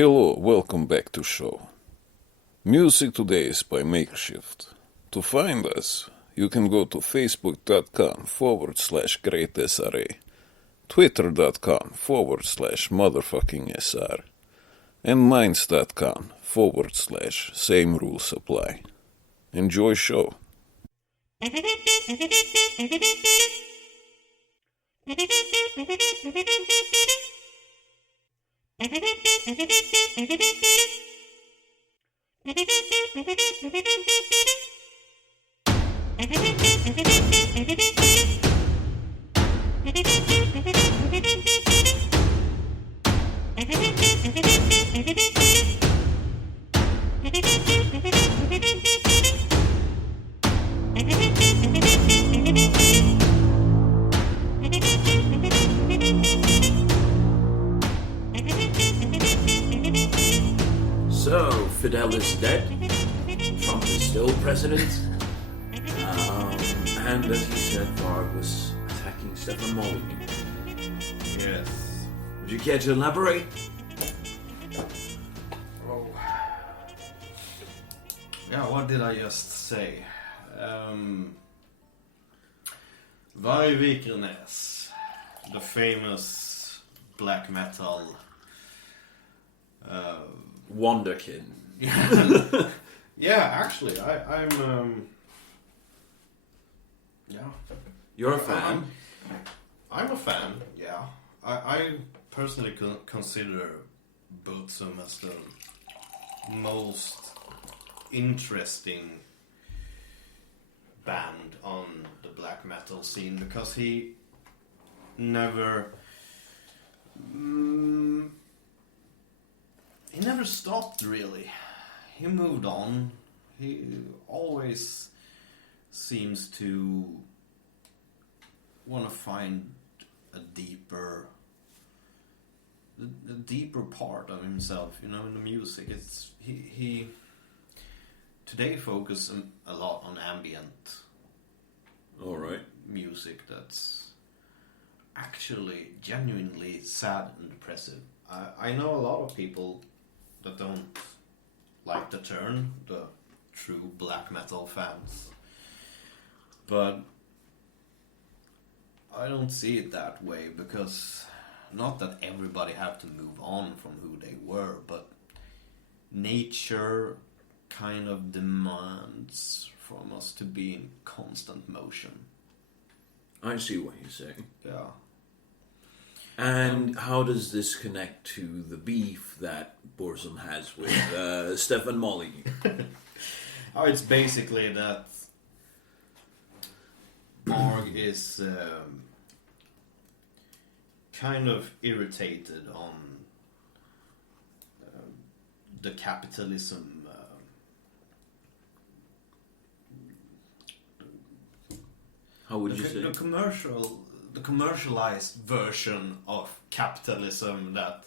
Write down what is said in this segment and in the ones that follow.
Hello, welcome back to show. Music today is by Makeshift. To find us, you can go to facebook.com/greatsra, twitter.com/motherfucking-sr, and minds.com/same rules apply. Enjoy show. So, Fidel is dead. Trump is still president. And as you said, Varg was attacking Stefan Molyneux. Yes. Would you care to elaborate? Oh. Yeah, what did I just say? Varg Vikernes, the famous black metal Wonderkin. yeah, actually, I'm yeah. You're a fan? I'm a fan, yeah. I personally consider Burzum as the most interesting band on the black metal scene because he never stopped really. He moved on. He always seems to want to find a deeper part of himself, in the music. It's he today focus a lot on ambient music that's actually genuinely sad and depressive. I know a lot of people that don't like the term, the true black metal fans, but I don't see it that way, because not that everybody have to move on from who they were, but nature kind of demands from us to be in constant motion. I see what you're saying. Yeah. And how does this connect to the beef that Burzum has with Stefan Molyneux? Oh, it's basically that Borg is kind of irritated on the capitalism. How would you say? The commercialized version of capitalism that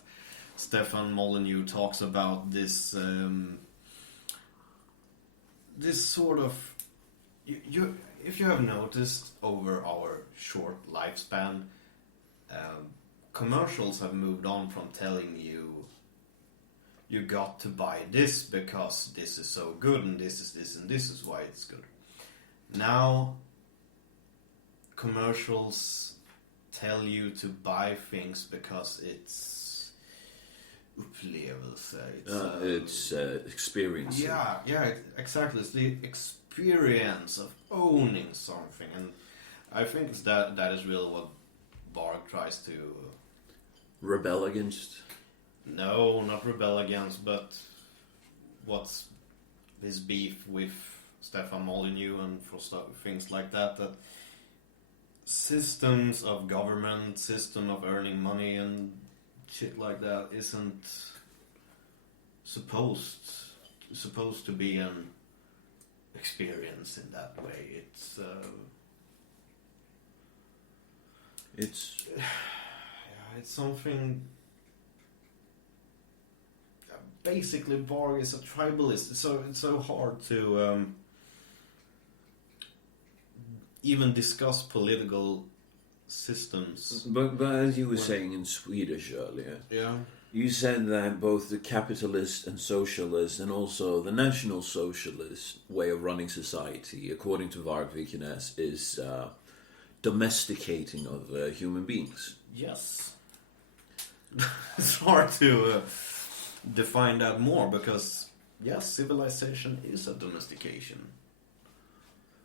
Stefan Molyneux talks about. This sort of if you have noticed over our short lifespan, commercials have moved on from telling you got to buy this because this is so good and this is this and this is why it's good. Now commercials tell you to buy things because it's upplevelse. It's experience. Yeah, exactly. It's the experience of owning something, and I think that is really what Varg tries to rebel against. No, not rebel against, but what's his beef with Stefan Molyneux and for things like that systems of government, system of earning money and shit like that isn't supposed to be an experience in that way. It's something. Basically, Varg is a tribalist, so it's so hard to even discuss political systems. But as you were saying in Swedish earlier, yeah, You said that both the capitalist and socialist, and also the national socialist way of running society, according to Varg Vikernes, is domesticating of human beings. Yes. It's hard to define that more because, yes, civilization is a domestication.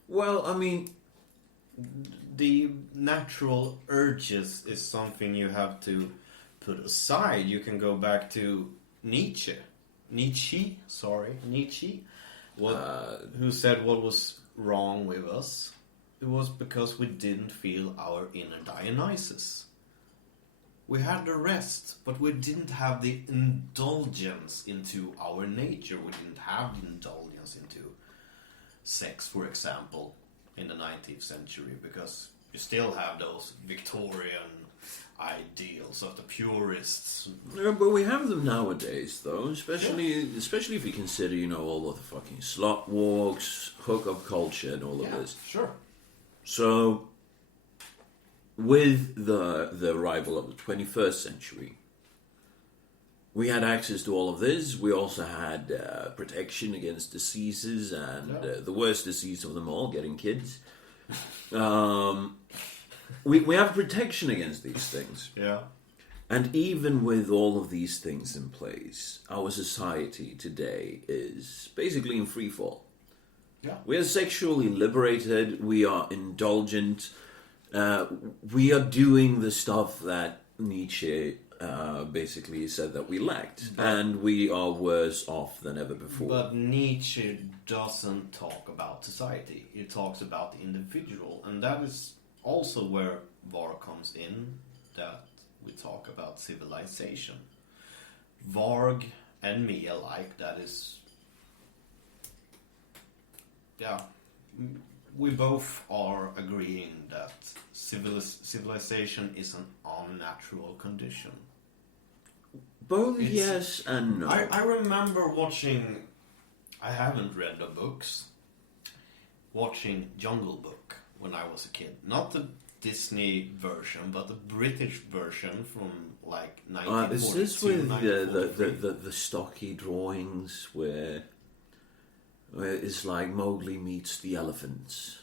Well, I mean, The natural urges is something you have to put aside. You can go back to Nietzsche, who said what was wrong with us. It was because we didn't feel our inner Dionysus. We had the rest, but we didn't have the indulgence into our nature. We didn't have the indulgence into sex, for example, in the 19th century, because you still have those Victorian ideals of the purists. yeah, but we have them nowadays, though. Especially if you consider, all of the fucking slut walks, hookup culture, and all of this. Sure. So, with the arrival of the 21st century, we had access to all of this. We also had protection against diseases, and the worst disease of them all, getting kids. We have protection against these things. Yeah. And even with all of these things in place, our society today is basically in free fall. Yeah. We are sexually liberated, we are indulgent, we are doing the stuff that Nietzsche basically said that we lacked, and we are worse off than ever before. But Nietzsche doesn't talk about society. He talks about the individual, and that is also where Varg comes in, that we talk about civilization. Varg and me alike, that is... Yeah, we both are agreeing that civilization is an unnatural condition. Both yes and no. I remember watching... I haven't read the books. Watching Jungle Book when I was a kid. Not the Disney version, but the British version from like 1942. Is this with the stocky drawings where it's like Mowgli meets the elephants?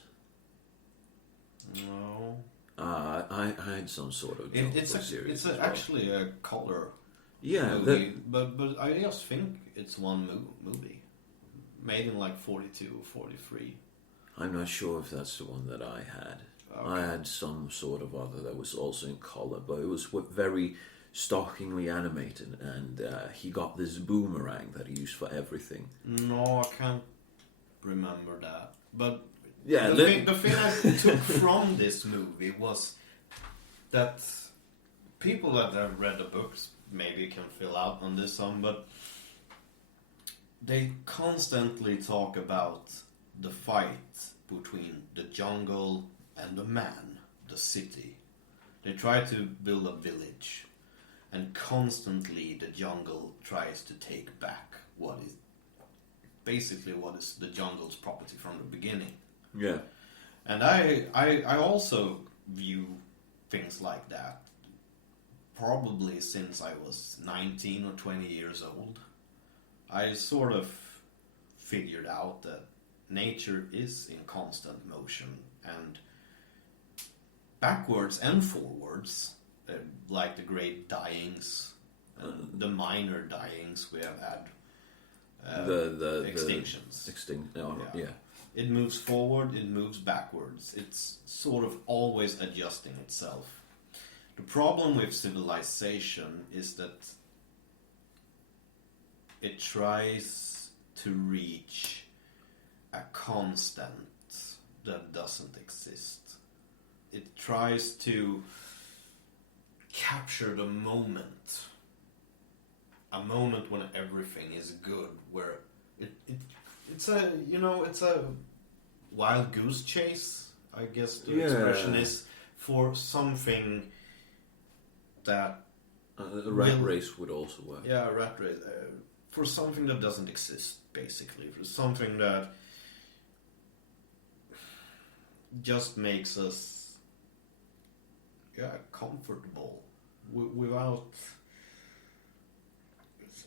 No. I had some sort of series. It's actually a color movie, but I just think it's one movie made in like 42 or 43. I'm not sure if that's the one that I had. Okay. I had some sort of other that was also in color, but it was very stockingly animated, and he got this boomerang that he used for everything. No, I can't remember that. But yeah, the thing I took from this movie was that people that have read the books maybe can fill out on this one, but they constantly talk about the fight between the jungle and the man, the city. They try to build a village, and constantly the jungle tries to take back what is the jungle's property from the beginning. Yeah. And I also view things like that, probably since I was 19 or 20 years old. I sort of figured out that nature is in constant motion, and backwards and forwards, like the great dyings, the minor dyings we have had, the extinctions. Yeah. It moves forward, it moves backwards. It's sort of always adjusting itself. The problem with civilization is that it tries to reach a constant that doesn't exist. It tries to capture the moment. A moment when everything is good, where it's a wild goose chase, I guess the expression is, for something that a rat race would also work. Yeah, a rat race. For something that doesn't exist, basically. For something that just makes us comfortable without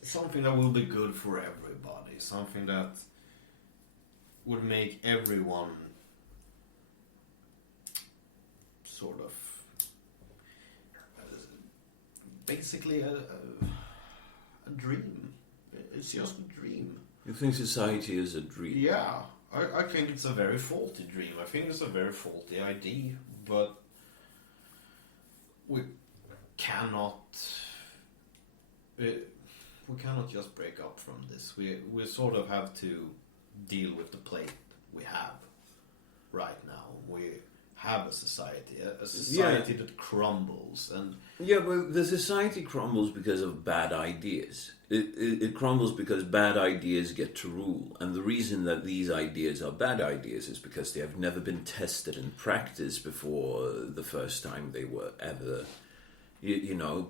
something that will be good for everybody, something that would make everyone sort of basically a dream. It's just a dream. You think society is a dream? Yeah, I think it's a very faulty dream. I think it's a very faulty idea, but we cannot just break up from this. We sort of have to deal with the plate we have right now. We have a society that crumbles, and yeah, but the society crumbles because of bad ideas. It crumbles because bad ideas get to rule, and the reason that these ideas are bad ideas is because they have never been tested and practiced before the first time they were ever,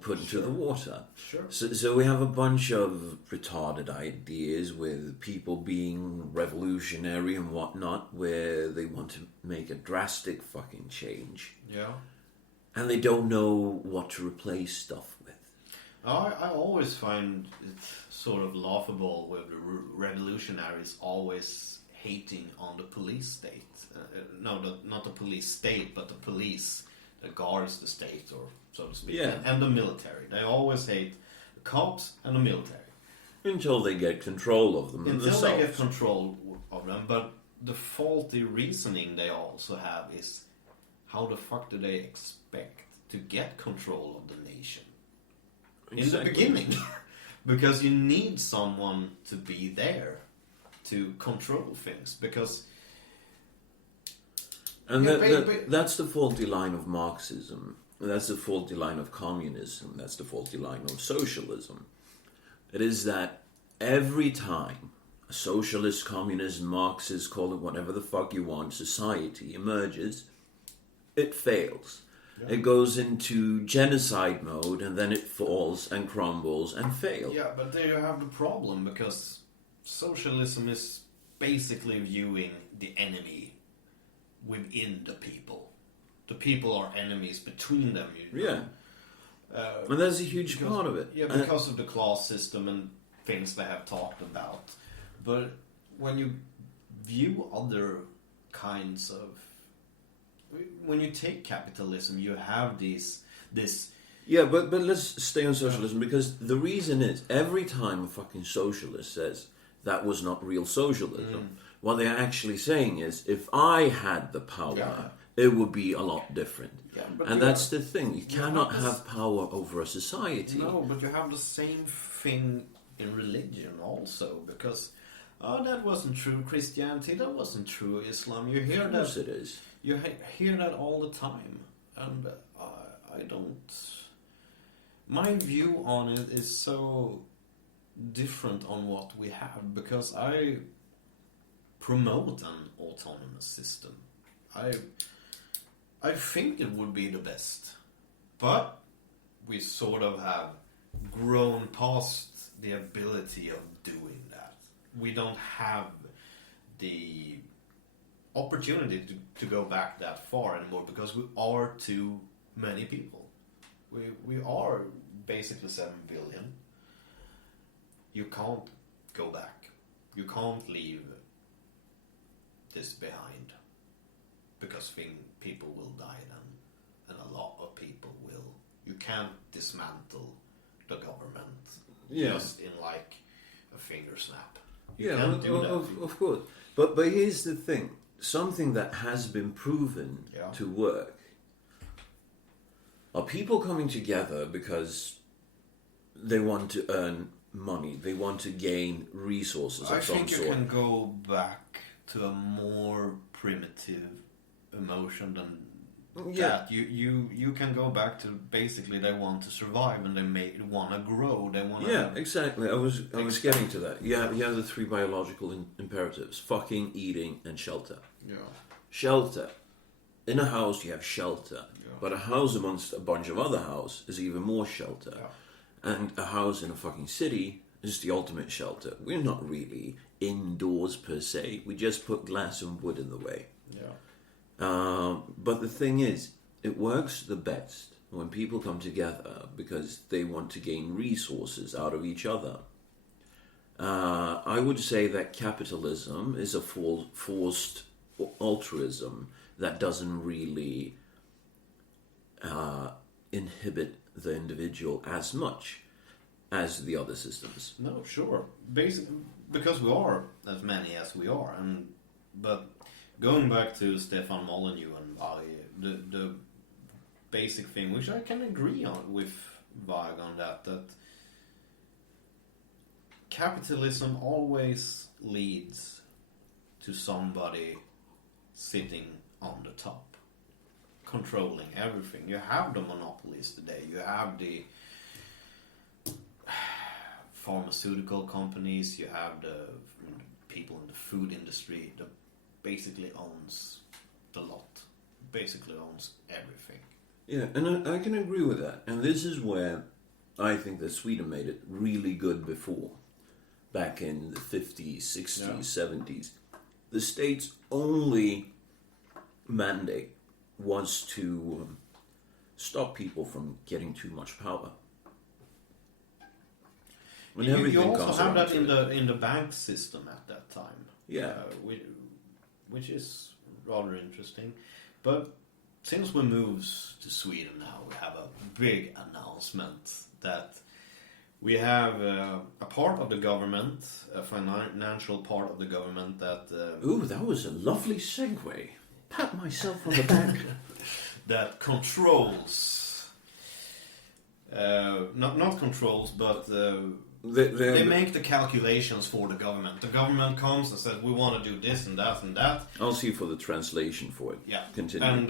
put into the water. Sure. So we have a bunch of retarded ideas with people being revolutionary and whatnot, where they want to make a drastic fucking change. Yeah. And they don't know what to replace stuff with. I always find it sort of laughable with the revolutionaries always hating on the police state. Not the police state, but the police that guards the state, or so to speak. Yeah. And the military. They always hate the cops and the military. Until they get control of them Until themselves. they get control of them. But the faulty reasoning they also have is, how the fuck do they expect to get control of the nation? Exactly. In the beginning. Because you need someone to be there to control things. Because... And that's the faulty line of Marxism. That's the faulty line of communism. That's the faulty line of socialism. It is that every time a socialist, communist, Marxist, call it whatever the fuck you want, society emerges, it fails. Yeah. It goes into genocide mode, and then it falls and crumbles and fails. Yeah, but there you have the problem, because socialism is basically viewing the enemy within the people. The people are enemies between them. Yeah. And that's a huge part of it. Yeah, because of the class system and things they have talked about. But when you view other kinds of... When you take capitalism, you have this... Yeah, but let's stay on socialism, because the reason is, every time a fucking socialist says that was not real socialism, what they're actually saying is, if I had the power, it would be a lot different. Yeah, and that's the thing. You cannot have power over a society. No, but you have the same thing in religion also, because that wasn't true Christianity, that wasn't true Islam. You hear that. Yes, it is. You hear that all the time, and I don't... My view on it is so different on what we have, because I promote an autonomous system. I think it would be the best, but we sort of have grown past the ability of doing that. We don't have the opportunity to go back that far anymore, because we are too many people. We are basically 7 billion. You can't go back. You can't leave this behind, because people will die then, and a lot of people will. You can't dismantle the government just in like a finger snap. You can't do that. Of course. But here's the thing. Something that has been proven to work are people coming together because they want to earn money. They want to gain resources of some sort. I think you can go back to a more primitive emotion than that. You can go back to basically they want to survive, and they want to grow. They want to exactly. I was getting to that. You have the 3 biological imperatives: fucking, eating, and shelter. Yeah. Shelter. In a house, you have shelter. Yeah. But a house amongst a bunch of other houses is even more shelter. Yeah. And a house in a fucking city is the ultimate shelter. We're not really indoors per se. We just put glass and wood in the way. Yeah. But the thing is, it works the best when people come together because they want to gain resources out of each other. I would say that capitalism is a forced altruism that doesn't really inhibit the individual as much as the other systems. No, sure. Because we are as many as we are, but going back to Stefan Molyneux and Valley, the basic thing, which I can agree on with Vag on that capitalism always leads to somebody sitting on the top, controlling everything. You have the monopolies today. You have the pharmaceutical companies. You have the people in the food industry that basically owns the lot. Basically owns everything. Yeah, and I can agree with that. And this is where I think that Sweden made it really good before. Back in the 50s, 60s, 70s. The state's only mandate was to stop people from getting too much power. When You also have that in the bank system at that time. Yeah. Which is rather interesting. But since we moved to Sweden now, we have a big announcement that we have a part of the government, a financial part of the government that... Ooh, that was a lovely segue. Pat myself on the back. that controls... not controls, but... They make the calculations for the government. The government comes and says, we want to do this and that and that. I'll see for the translation for it. Yeah. Continue. And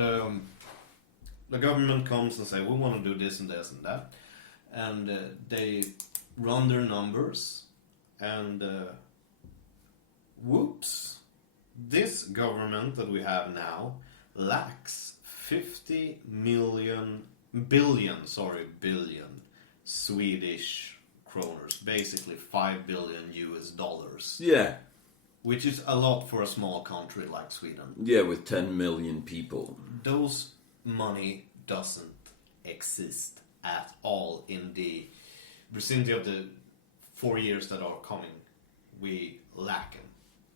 the government comes and says, we want to do this and this and that. And they run their numbers. And whoops. This government that we have now lacks 50 billion Swedish kroners, basically $5 billion US. Yeah. Which is a lot for a small country like Sweden. Yeah, with 10 million people. Those money doesn't exist at all in the vicinity of the 4 years that are coming. We lack them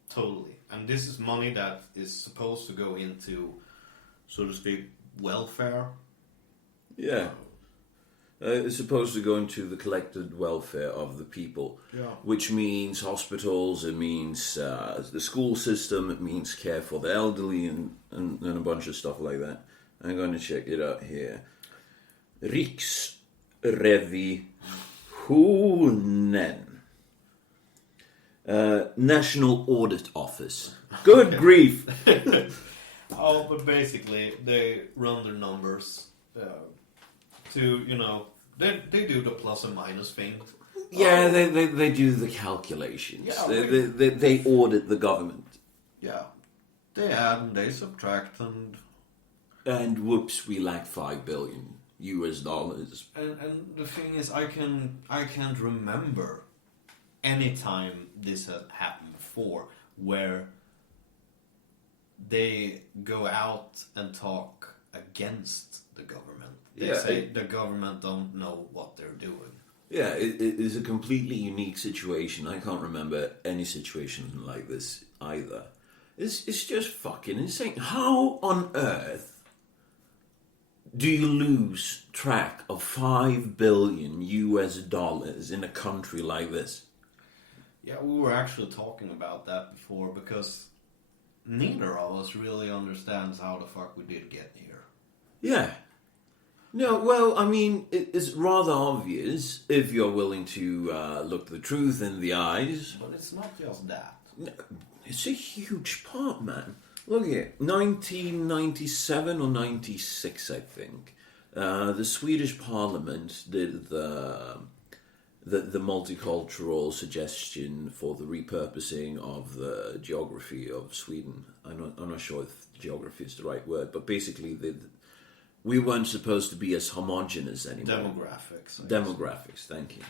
totally. And this is money that is supposed to go into, so to speak, welfare. Yeah. It's supposed to go into the collected welfare of the people, which means hospitals, it means the school system, it means care for the elderly and a bunch of stuff like that. I'm going to check it out here. Riksrevisionen. National Audit Office. Good grief! Oh, but basically, they run their numbers to, they do the plus and minus thing. Yeah, they do the calculations. Yeah, they audit the government. Yeah. They add and they subtract And whoops, we lack $5 billion US. And the thing is, I can't remember any time this had happened before where they go out and talk against the government. They say the government don't know what they're doing. Yeah, it is a completely unique situation. I can't remember any situation like this either. It's just fucking insane. How on earth do you lose track of $5 billion US in a country like this? Yeah, we were actually talking about that before because neither of us really understands how the fuck we did get here. Yeah. No, well, I mean, it's rather obvious if you're willing to look the truth in the eyes. But it's not just that. No, it's a huge part, man. Look here, 1997 or 96, I think. The Swedish Parliament did the multicultural suggestion for the repurposing of the geography of Sweden. I'm not sure if geography is the right word, but basically we weren't supposed to be as homogenous anymore. Demographics, thank you.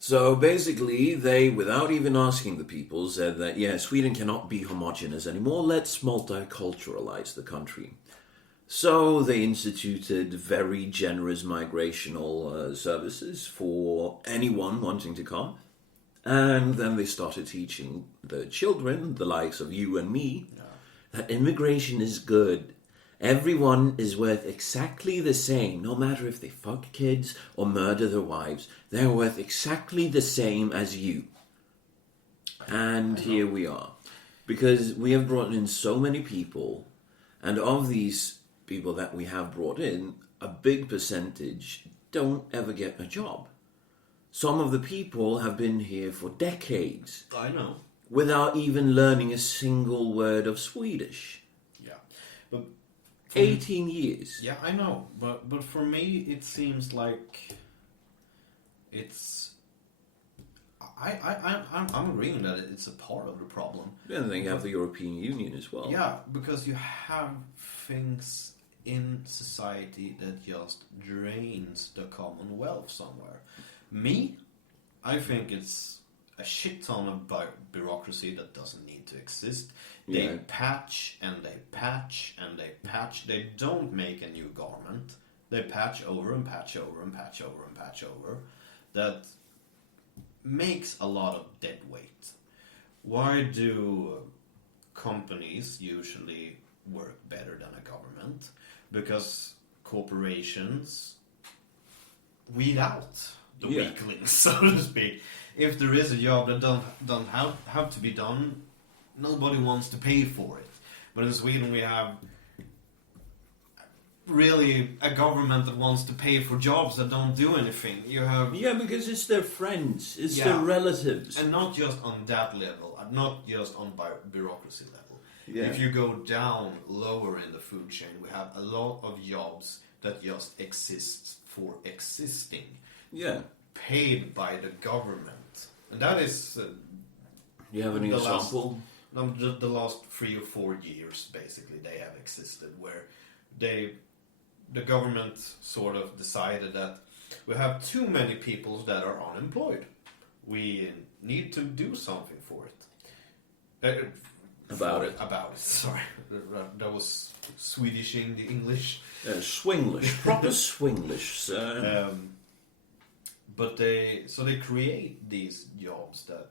So basically, they, without even asking the people, said that, yeah, Sweden cannot be homogenous anymore, let's multiculturalize the country. So they instituted very generous migrational services for anyone wanting to come. And then they started teaching the children, the likes of you and me, that immigration is good. Everyone is worth exactly the same, no matter if they fuck kids or murder their wives. They're worth exactly the same as you. And here we are. Because we have brought in so many people, and of these people that we have brought in, a big percentage don't ever get a job. Some of the people have been here for decades. I know. Without even learning a single word of Swedish. Yeah. But 18 years. Yeah, I know. But for me, it seems like it's... I'm agreeing that it's a part of the problem. And then you have the European Union as well. Yeah, because you have things in society that just drains the Commonwealth somewhere. Me, I think it's a shit ton of bureaucracy that doesn't need to exist. They patch and they patch and they patch. They don't make a new garment. They patch over and patch over and patch over and patch over. That makes a lot of dead weight. Why do companies usually work better than a government? Because corporations weed out the weaklings, so to speak. If there is a job that don't have to be done, nobody wants to pay for it. But in Sweden we have really a government that wants to pay for jobs that don't do anything. You have because it's their friends, it's their relatives, and not just on that level, and not just on bureaucracy level. Yeah. If you go down lower in the food chain, we have a lot of jobs that just exist for existing. Yeah. Paid by the government, and that is. You have an example? The last 3 or 4 years, basically, they have existed where the government sort of decided that we have too many people that are unemployed. We need to do something for it. About it. Sorry, that was Swedish in the English. Swinglish, proper Swinglish, sir. But they create these jobs that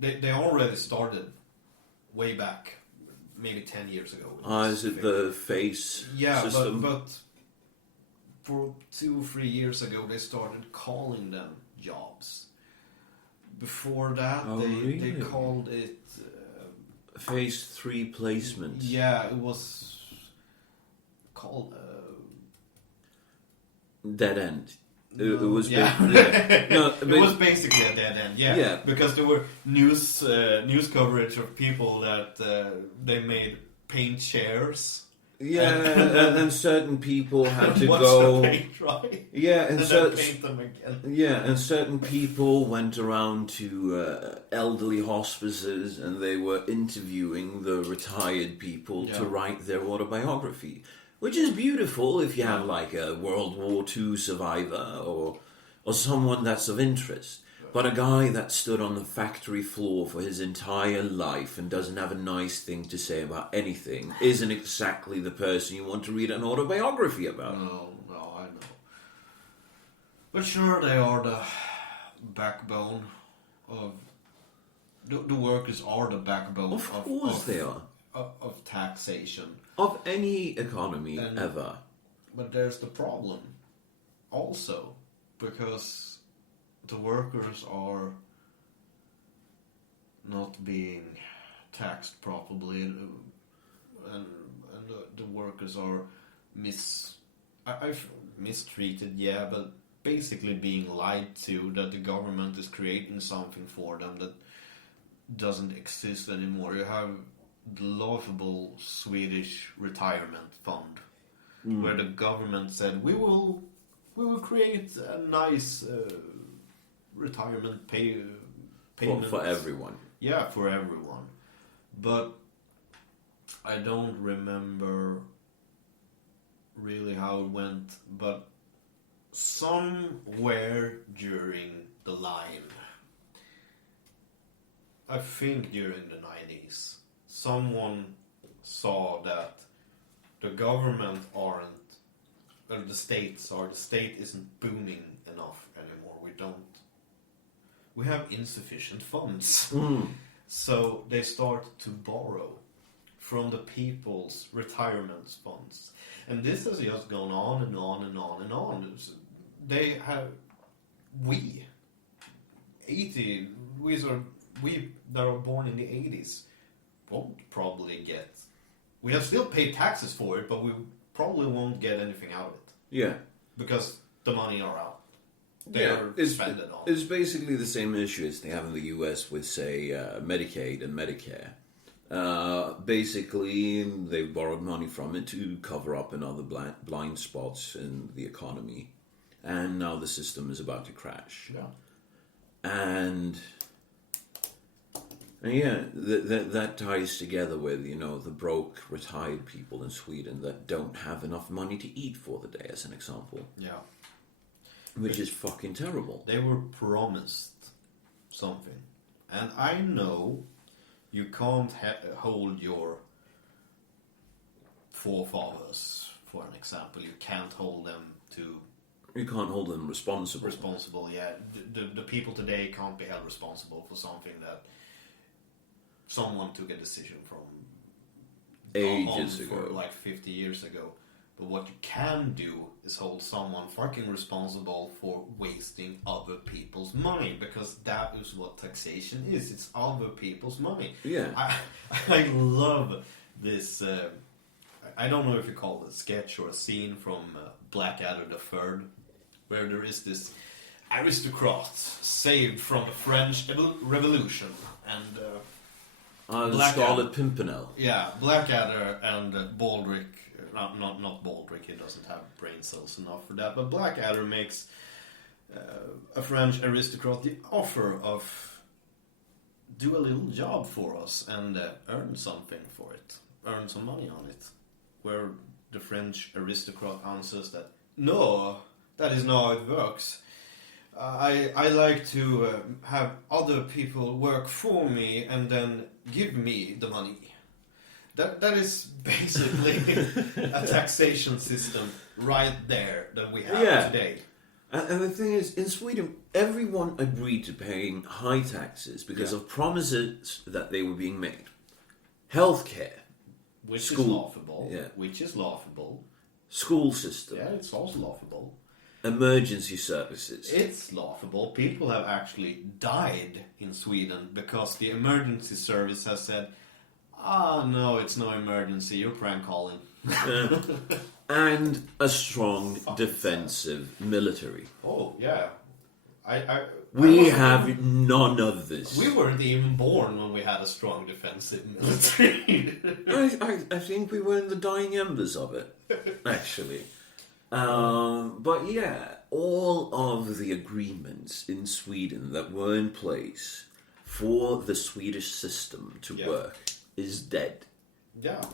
they already started way back, maybe 10 years ago. Is it the face system? but for 2 or 3 years ago they started calling them jobs. Before that, they called it phase 3 placement. Yeah, it was called dead end. It was it was basically a dead end. Yeah. Because there were news coverage of people that they made paint chairs. Yeah, and certain people had to go. The paint, right? Yeah, and then paint them again. Yeah, and certain people went around to elderly hospices and they were interviewing the retired people to write their autobiography. Which is beautiful if you have like a World War II survivor or someone that's of interest. But a guy that stood on the factory floor for his entire life and doesn't have a nice thing to say about anything isn't exactly the person you want to read an autobiography about. No, I know. But sure, they are the backbone of... The workers are the backbone Of course they are. Of taxation. Of any economy ever. But there's the problem also, because the workers are not being taxed properly, and the workers are mistreated, but basically being lied to, that the government is creating something for them that doesn't exist anymore. You have the laughable Swedish retirement fund, where the government said we will create a nice retirement payment for everyone. Yeah, for everyone. But I don't remember really how it went. But somewhere during the line, I think during the 90s. Someone saw that the government the state isn't booming enough anymore. we have insufficient funds. So they start to borrow from the people's retirement funds. And this has just gone on and on and on and on. They have, we that are born in the 80s won't probably get, we have still paid taxes for it, but we probably won't get anything out of it. Yeah. Because the money are out. They are spent it on. It's basically the same issue as they have in the US with, say, Medicaid and Medicare. Basically, they borrowed money from it to cover up another blind spots in the economy. And now the system is about to crash. Yeah. And yeah, that ties together with, you know, the broke retired people in Sweden that don't have enough money to eat for the day, as an example. Yeah. Which is fucking terrible. They were promised something. And I know you can't hold your forefathers, for an example. You can't hold them to... You can't hold them responsible. Yeah. The people today can't be held responsible for something that someone took a decision from ages ago, for like 50 years ago. But what you can do is hold someone fucking responsible for wasting other people's money, because that is what taxation is. It's other people's money. Yeah. I love this. I don't know if you call it a sketch or a scene from Blackadder the Third, where there is this aristocrat saved from the French Revolution, and Scarlet Pimpernel. Yeah, Blackadder and Baldric. Not Baldric. He doesn't have brain cells enough for that. But Blackadder makes a French aristocrat the offer of do a little job for us and earn something for it, earn some money on it. Where the French aristocrat answers that no, that is not how it works. I like to have other people work for me and then give me the money. That is basically a taxation system right there that we have today. And the thing is, in Sweden, everyone agreed to paying high taxes because of promises that they were being made. Healthcare. Which is laughable. Yeah. Which is laughable. School system. Yeah, it's also laughable. Emergency services. It's laughable. People have actually died in Sweden because the emergency service has said, no, it's no emergency, you're prank calling. And a strong defensive military. Oh, yeah. We have none of this. We weren't even born when we had a strong defensive military. I think we were in the dying embers of it, actually. But yeah, all of the agreements in Sweden that were in place for the Swedish system to work is dead. Yeah.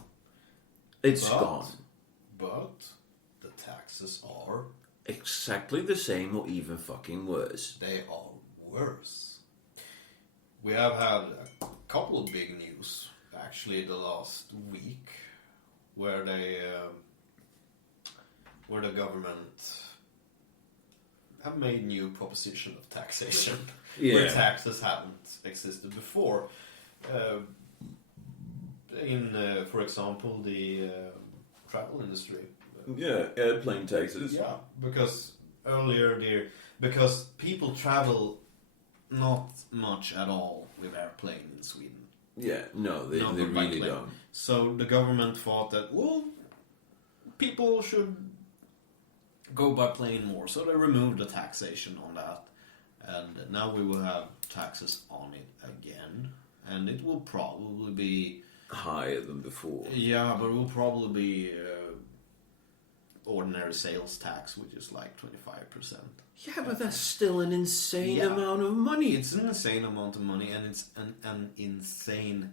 It's gone. But the taxes are... exactly the same or even fucking worse. They are worse. We have had a couple of big news, actually, the last week, where where the government have made new proposition of taxation, where taxes haven't existed before. For example, the travel industry. Airplane taxes. Yeah, because because people travel not much at all with airplane in Sweden. Yeah, no, they really don't. So the government thought that, well, people should go by plane more. So they removed the taxation on that. And now we will have taxes on it again. And it will probably be... higher than before. Yeah, but it will probably be ordinary sales tax, which is like 25%. Yeah, but that's still an insane amount of money. It's an insane amount of money, and it's an insane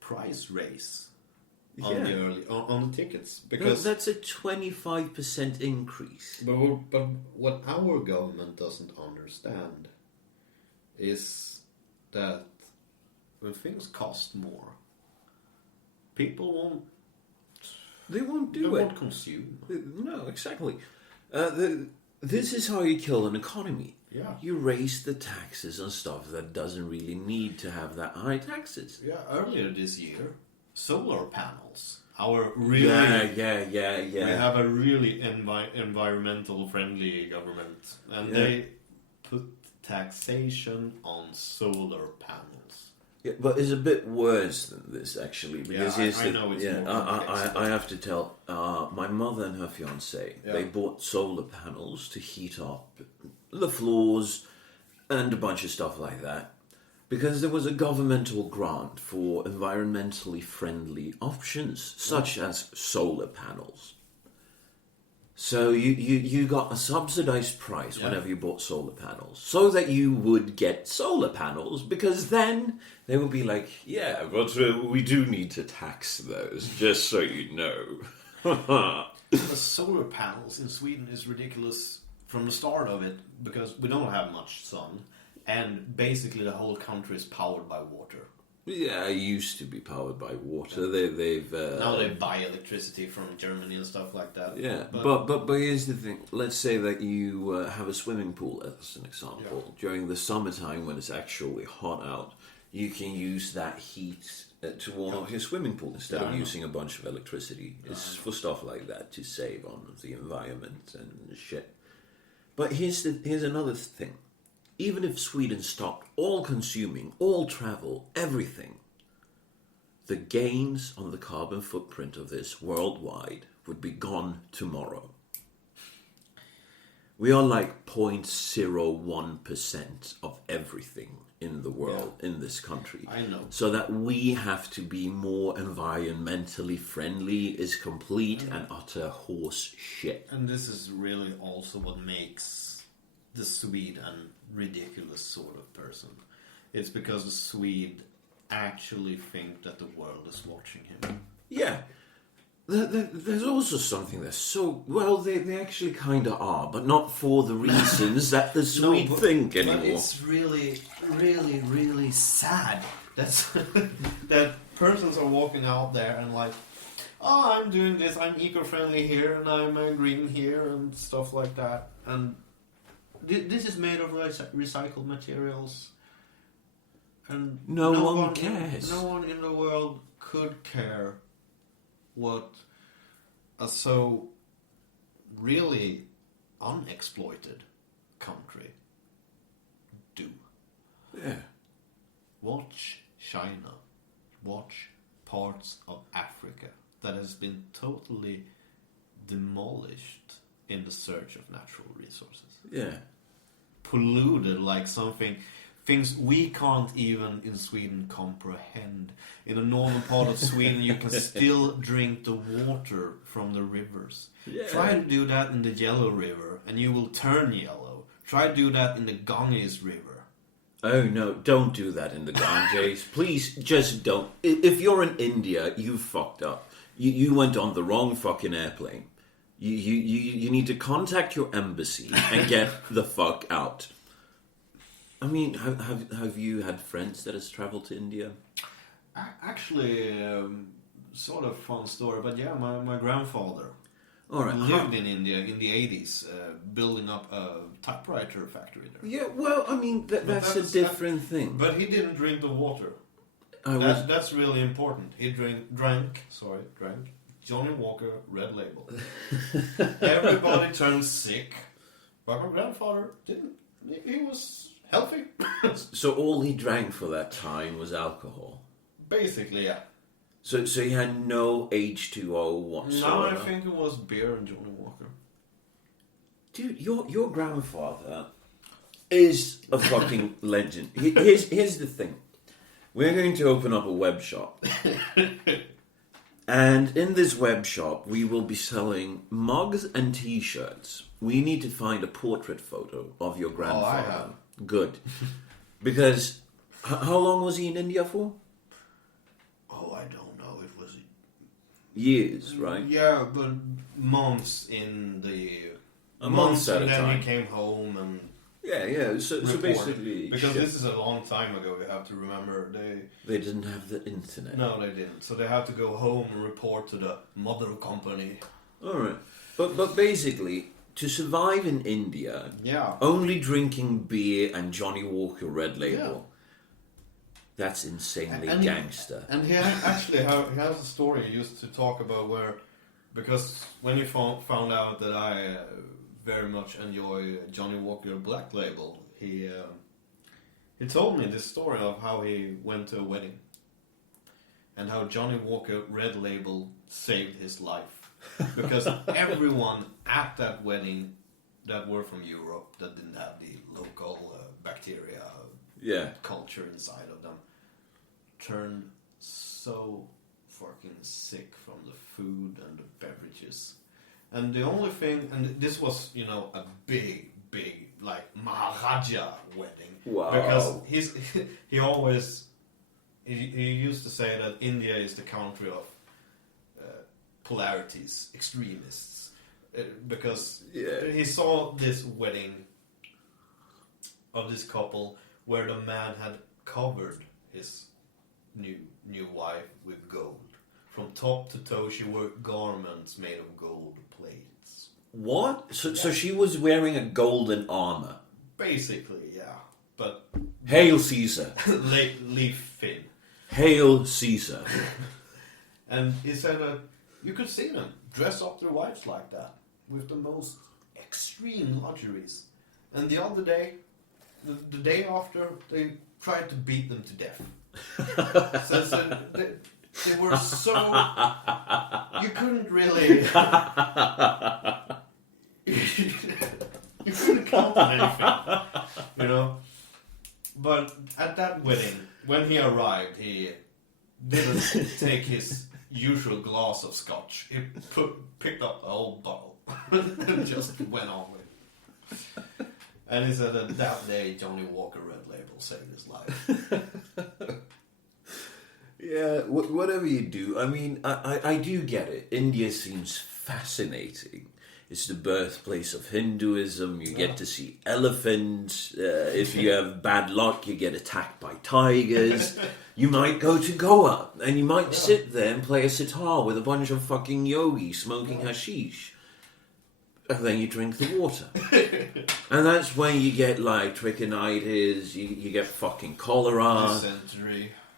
price raise on the tickets. Because that's a 25% increase. But what our government doesn't understand is that when things cost more, people won't. They won't do they it. Won't consume. No, exactly. This is how you kill an economy. Yeah. You raise the taxes on stuff that doesn't really need to have that high taxes. Yeah, earlier this year, solar panels. Our really... Yeah. We have a really environmental friendly government. And they put taxation on solar panels. Yeah, but it's a bit worse than this, actually. Because I know it's more complex. I have to tell, my mother and her fiancé, they bought solar panels to heat up the floors and a bunch of stuff like that. Because there was a governmental grant for environmentally friendly options, such as solar panels. So you got a subsidized price whenever you bought solar panels, so that you would get solar panels, because then they would be like, yeah, but we do need to tax those, just so you know. The solar panels in Sweden is ridiculous from the start of it, because we don't have much sun, and basically the whole country is powered by water. Yeah, it used to be powered by water. They've now they buy electricity from Germany and stuff like that. Yeah, but here's the thing. Let's say that you have a swimming pool as an example. Yeah. During the summertime when it's actually hot out, you can use that heat to warm up your swimming pool instead of using a bunch of electricity. It's for stuff like that, to save on the environment and shit. But here's another thing. Even if Sweden stopped all consuming, all travel, everything, the gains on the carbon footprint of this worldwide would be gone tomorrow. We are like 0.01% of everything in the world, in this country. I know. So that we have to be more environmentally friendly is complete and utter horse shit. And this is really also what makes the Swede an ridiculous sort of person. It's because the Swede actually think that the world is watching him. Yeah. There's also something that's so... Well, they actually kind of are, but not for the reasons that the Swede think anymore. But it's really, really, really sad that's, that persons are walking out there and like, oh, I'm doing this, I'm eco-friendly here, and I'm green here, and stuff like that. And this is made of recycled materials, and no one cares. No one in the world could care what a so really unexploited country do. Yeah. Watch China. Watch parts of Africa that has been totally demolished in the search of natural resources. Yeah. Polluted like something, things we can't even in Sweden comprehend. In a normal part of Sweden you can still drink the water from the rivers. Yeah. Try to do that in the Yellow River and you will turn yellow. Try to do that in the Ganges River. Oh no, don't do that in the Ganges. Please, just don't. If you're in India, you fucked up. You went on the wrong fucking airplane. You need to contact your embassy and get the fuck out. I mean, have you had friends that has traveled to India? Actually, sort of fun story, but yeah, my grandfather lived in India in the 80s, building up a typewriter factory there. Yeah, well, I mean, that's a different thing. But he didn't drink the water. That's really important. He drank Johnny Walker Red Label. Everybody turned sick, but my grandfather didn't. He was healthy. So all he drank for that time was alcohol? Basically, yeah. So he had no H2O whatsoever? No, I think it was beer and Johnny Walker. Dude, your grandfather is a fucking legend. Here's the thing. We're going to open up a web shop. And in this web shop, we will be selling mugs and t-shirts. We need to find a portrait photo of your grandfather. Oh, I have. Good. Because, how long was he in India for? Oh, I don't know. It was... Years, right? Yeah, but months in the... Months at a time. And then he came home and... Yeah. So basically... Because this is a long time ago, you have to remember. They didn't have the internet. No, they didn't. So they had to go home and report to the mother company. Alright. But basically, to survive in India, Yeah. only drinking beer and Johnny Walker Red Label, Yeah. that's insanely And gangster. And he has a story he used to talk about where, because when he found out that I very much enjoy Johnny Walker Black Label, he told me this story of how he went to a wedding and how Johnny Walker Red Label saved his life. Because everyone at that wedding that were from Europe, that didn't have the local bacteria culture inside of them, turned so fucking sick from the food and the beverages. And the only thing, and this was, a big, like, Maharaja wedding. Wow. Because he used to say that India is the country of polarities, extremists. Because he saw this wedding of this couple where the man had covered his new wife with gold. From top to toe, she wore garments made of gold plates. What? So she was wearing a golden armor. Basically, yeah. But Hail Caesar. leaf thin. Hail Caesar. And he said that you could see them dress up their wives like that, with the most extreme luxuries. And the other day, the day after, they tried to beat them to death. so they were so... You couldn't really... you couldn't count on anything, But at that wedding, when he arrived, he didn't take his usual glass of scotch. He picked up the whole bottle and just went on with it. And he said that day Johnny Walker Red Label saved his life. Yeah, whatever you do, I mean, I do get it. India seems fascinating. It's the birthplace of Hinduism. You get to see elephants. If you have bad luck, you get attacked by tigers. You might go to Goa and you might sit there and play a sitar with a bunch of fucking yogis smoking hashish. And then you drink the water. And that's when you get like trichinitis, you get fucking cholera.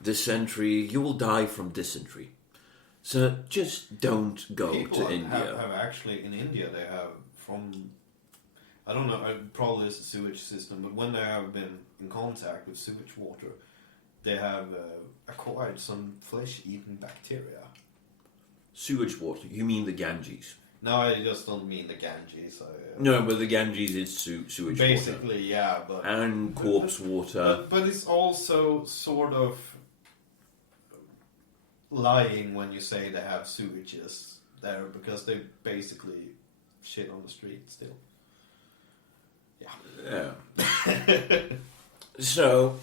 Dysentery. You will die from dysentery. So just don't go to India. Have actually, in India, they have I don't know, probably it's a sewage system, but when they have been in contact with sewage water, they have acquired some flesh-eating bacteria. Sewage water? You mean the Ganges? No, I just don't mean the Ganges. No, but the Ganges is sewage water. Basically, yeah. But, and corpse water. But it's also sort of lying when you say they have sewages there, because they basically shit on the street still. Yeah. So,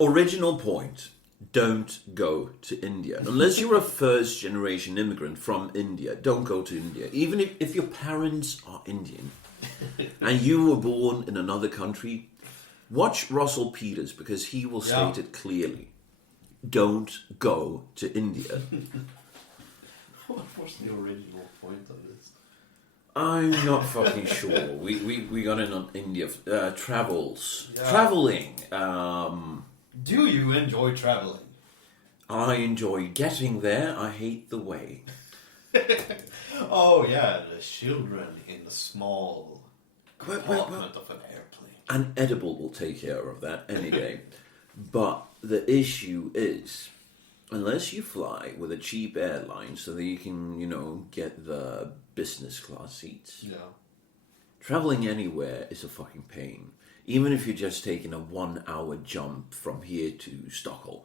original point. Don't go to India. Unless you're a first generation immigrant from India, don't go to India. Even if your parents are Indian and you were born in another country, watch Russell Peters, because he will state it clearly. Don't go to India. What was the original point of this? I'm not fucking sure. We got in on India. Travels. Yeah. Traveling. Do you enjoy traveling? I enjoy getting there. I hate the way. Oh yeah, the children in the small compartment of an airplane. An edible will take care of that any day. But the issue is, unless you fly with a cheap airline so that you can, get the business class seats. Yeah. Traveling anywhere is a fucking pain. Even if you're just taking a 1 hour jump from here to Stockholm.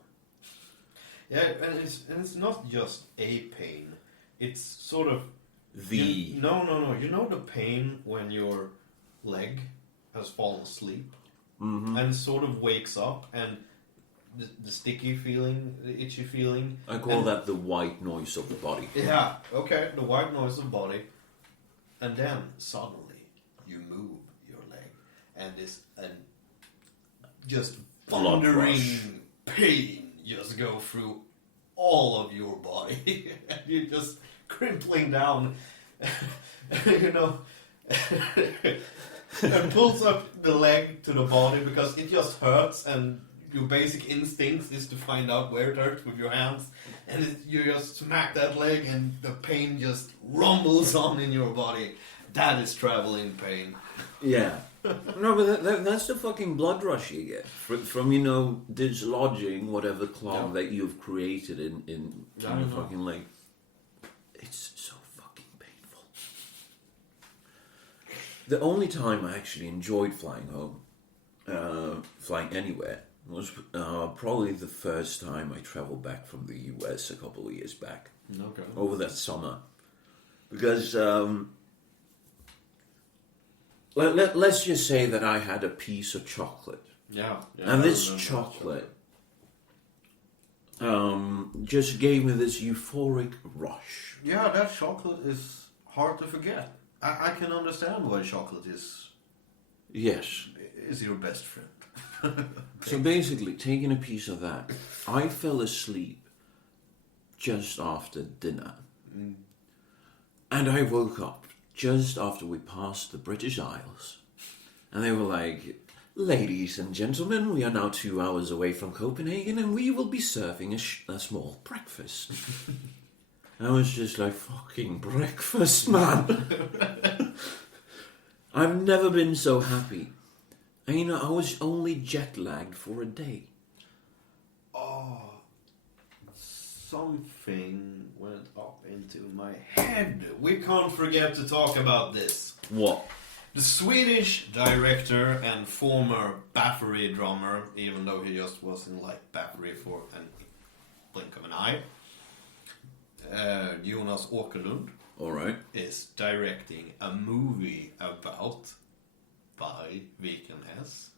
Yeah, and it's not just a pain. It's sort of the... No. You know the pain when your leg has fallen asleep and sort of wakes up, and the sticky feeling, the itchy feeling. I call that the white noise of the body. Yeah, okay, the white noise of the body. And then suddenly you move your leg, and this just thundering pain just go through all of your body. And you're just crimpling down, and pulls up the leg to the body because it just hurts, and your basic instincts is to find out where it hurts with your hands, and you just smack that leg and the pain just rumbles on in your body. That is traveling pain. Yeah. No, but that's the fucking blood rush you get from dislodging whatever clog that you've created in your fucking leg. It's so fucking painful. The only time I actually enjoyed flying home, flying anywhere, was probably the first time I traveled back from the US a couple of years back. Okay. Over that summer. Because let's just say that I had a piece of chocolate. Yeah. And this chocolate just gave me this euphoric rush. Yeah, that chocolate is hard to forget. I can understand why chocolate is your best friend. So basically, taking a piece of that, I fell asleep just after dinner. And I woke up just after we passed the British Isles. And they were like, "Ladies and gentlemen, we are now 2 hours away from Copenhagen and we will be serving a small breakfast." I was just like, fucking breakfast, man. I've never been so happy. And I was only jet lagged for a day. Oh, something went up into my head. We can't forget to talk about this. What? The Swedish director and former Bathory drummer, even though he just was in Bathory for a blink of an eye, Jonas Åkerlund, All right. is directing a movie about by Vikenhäs.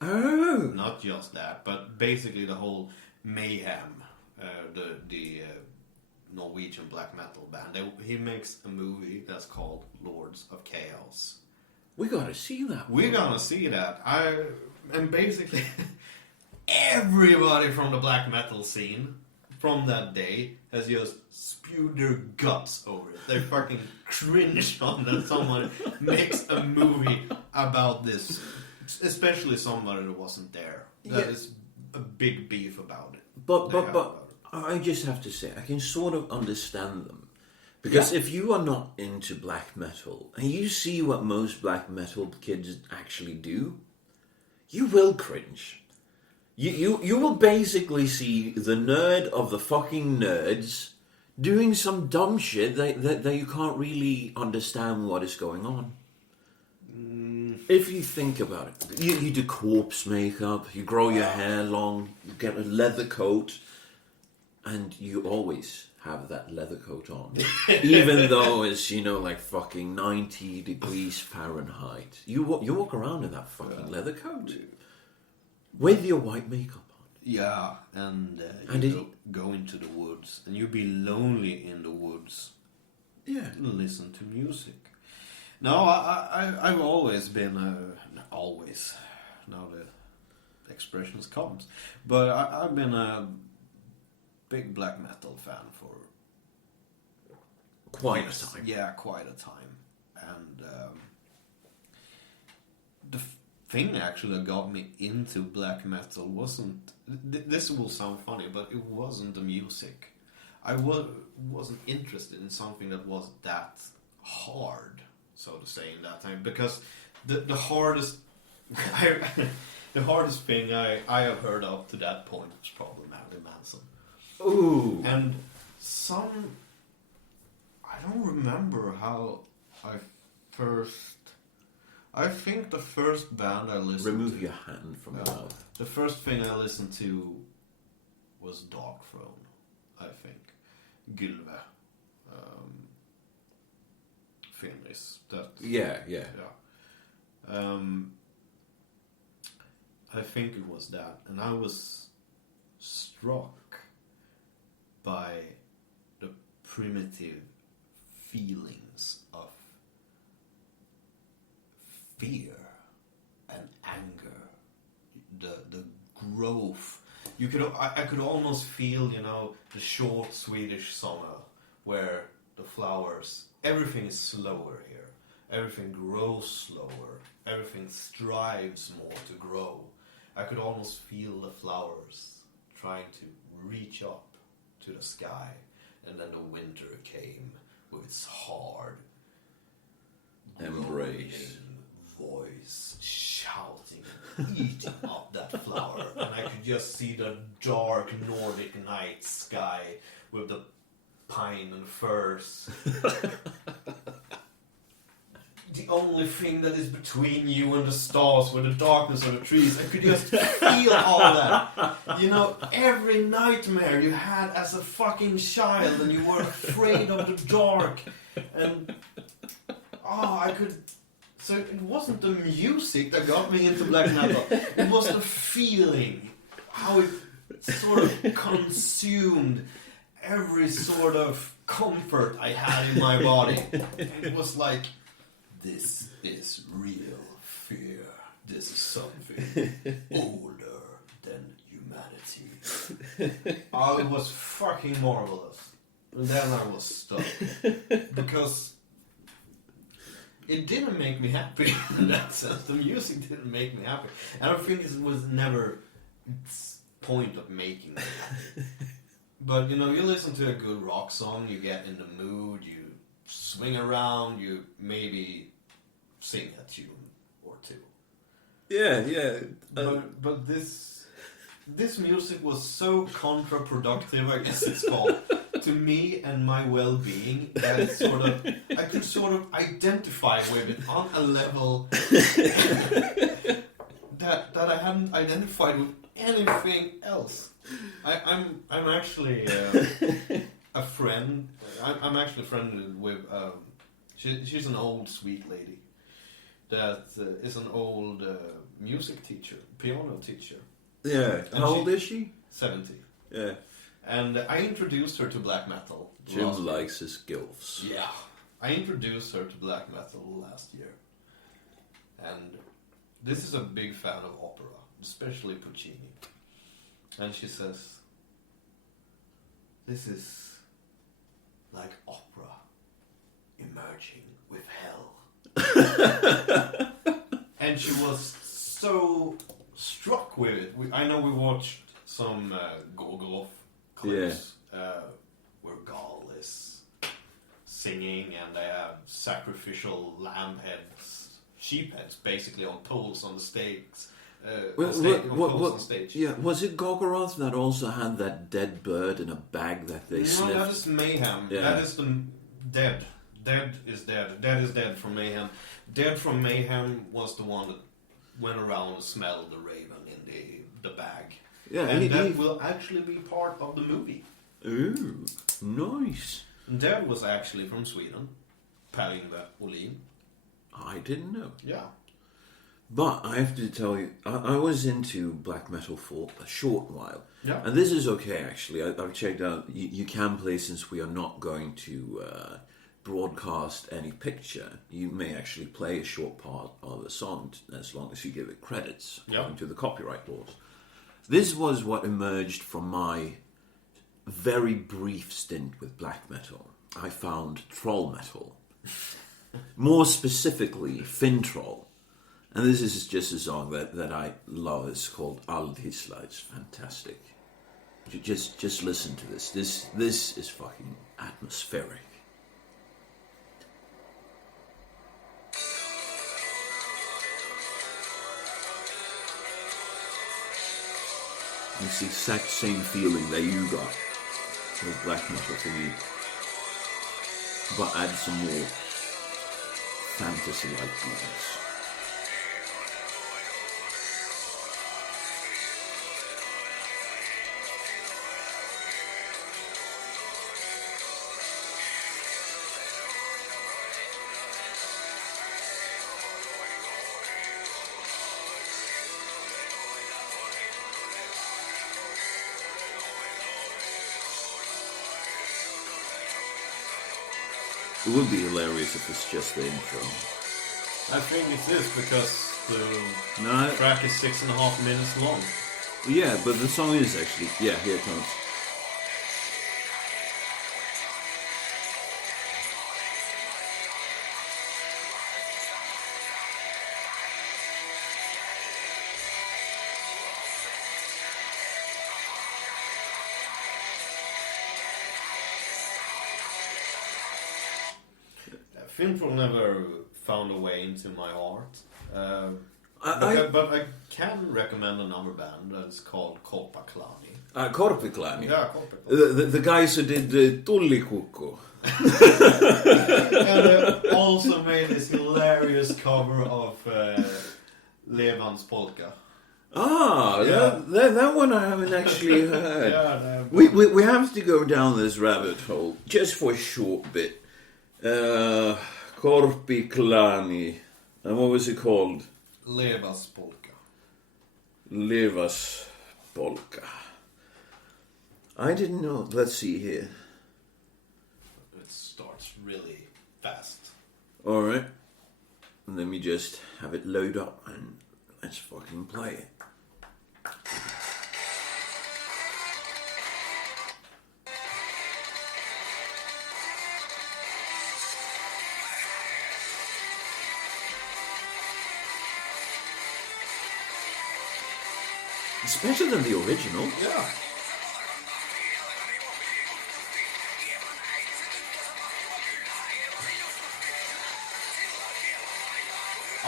Oh. Not just that, but basically the whole mayhem, the Norwegian black metal band. He makes a movie that's called Lords of Chaos. We gotta see that. We're gonna see that. And basically everybody from the black metal scene from that day has just spewed their guts over it. They fucking cringed on that someone makes a movie about this, especially somebody that wasn't there. That is a big beef about it. But I just have to say, I can sort of understand them. Because if you are not into black metal, and you see what most black metal kids actually do, you will cringe. You will basically see the nerd of the fucking nerds doing some dumb shit that you can't really understand what is going on. If you think about it, you do corpse makeup, you grow your hair long, you get a leather coat, and you always have that leather coat on. Even though it's, like fucking 90 degrees Fahrenheit. You walk around in that fucking leather coat. With your white makeup on. Yeah, and go into the woods, and you be lonely in the woods. Yeah. And listen to music. No, I've always been always. Now the expressions comes, but I've been a big black metal fan for quite a time. Yeah, quite a time, and the thing actually that got me into black metal wasn't. This will sound funny, but it wasn't the music. I wasn't interested in something that was that hard, so to say, in that time, because the hardest the hardest thing I have heard up to that point was probably Marilyn Manson. Ooh. And I don't remember how I think the first band I listened to... Remove your hand from your mouth. The first thing I listened to was Dark Throne, I think. Gylve. Fenris. Yeah. I think it was that. And I was struck by the primitive feelings of fear and anger, the growth. I could almost feel, the short Swedish summer where the flowers, everything is slower here, everything grows slower, everything strives more to grow. I could almost feel the flowers trying to reach up to the sky, and then the winter came with its hard Embrace. voice shouting, eating up that flower, and I could just see the dark Nordic night sky with the pine and firs. The only thing that is between you and the stars with the darkness of the trees. I could just feel all that. You know, every nightmare you had as a fucking child, and you were afraid of the dark. And I could. So it wasn't the music that got me into black metal. It was the feeling, how it sort of consumed every sort of comfort I had in my body. It was like, this is real fear. This is something older than humanity. Oh, it was fucking marvelous. And then I was stuck. Because it didn't make me happy in that sense. The music didn't make me happy. And I think it was never its point of making me happy. But, you know, you listen to a good rock song, you get in the mood, you swing around, you maybe sing a tune or two. Yeah. But this music was so counterproductive, I guess it's called, to me and my well-being, that it's I could sort of identify with it on a level that I hadn't identified with anything else. I'm actually a friend. I'm actually friended with. She's an old sweet lady that is an old music teacher, piano teacher. Yeah. And How old is she? 70. Yeah. And I introduced her to black metal. Jim likes his gilfs. Yeah. I introduced her to black metal last year. And this is a big fan of opera, especially Puccini. And she says, this is like opera emerging with hell. And she was so struck with it. I know we watched some Gogolov clips where Gal is singing, and they have sacrificial lamb heads, sheep heads, basically on poles on the stakes. On stage. Yeah, was it Gorgoroth that also had that dead bird in a bag that they sniffed? No, that is Mayhem. Yeah. That is the Dead. Dead is Dead. Dead is Dead from Mayhem. Dead from Mayhem was the one that went around and smelled the raven in the bag. Yeah, and that will actually be part of the movie. Ooh, nice. Dead was actually from Sweden. Per Yngve Olin. I didn't know. Yeah. But I have to tell you, I was into black metal for a short while. Yeah. And this is okay, actually. I've checked out, you can play, since we are not going to broadcast any picture, you may actually play a short part of a song as long as you give it credits, according to the copyright laws. This was what emerged from my very brief stint with black metal. I found troll metal. More specifically, Finn Troll. And this is just a song that I love. It's called Aldhisla. It's fantastic. Just listen to this. This is fucking atmospheric. It's the exact same feeling that you got with black metal for me. But add some more fantasy-like beats. It would be hilarious if it's just the intro. I think it is, because the track is 6.5 minutes long. Yeah, but the song is actually... Yeah, here it comes. Fintroll never found a way into my heart. But I can recommend another band that's called Korpiklani. Korpiklani. Yeah, Korpiklani. The guys who did Tullikukko. And also made this hilarious cover of Levans Polka. Ah, Yeah. that one I haven't actually heard. Yeah, We have to go down this rabbit hole just for a short bit. Korpiklani. And what was it called? Levas Polka. Levas Polka. I didn't know. Let's see here. It starts really fast. Alright. Let me just have it load up and let's fucking play it. It's better than the original. Yeah.